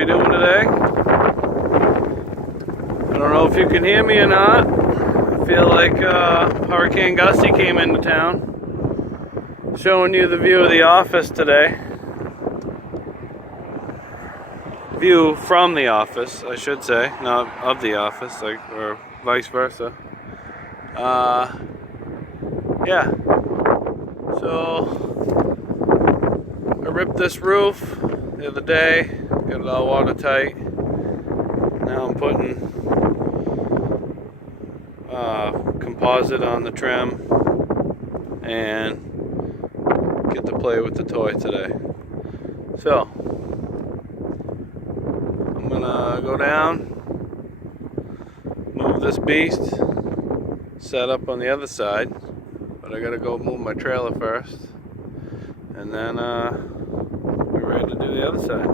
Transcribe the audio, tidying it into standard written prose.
you doing today? I don't know if you can hear me or not. I feel like Hurricane Gusty came into town. Showing you the view of the office today. View from the office, I should say, not of the office, or vice versa. Yeah. So I ripped this roof the other day, got it all watertight. Now I'm putting composite on the trim and get to play with the toy today. So I'm gonna go down, move this beast, set up on the other side, but I gotta go move my trailer first, and then we're ready to do the other side.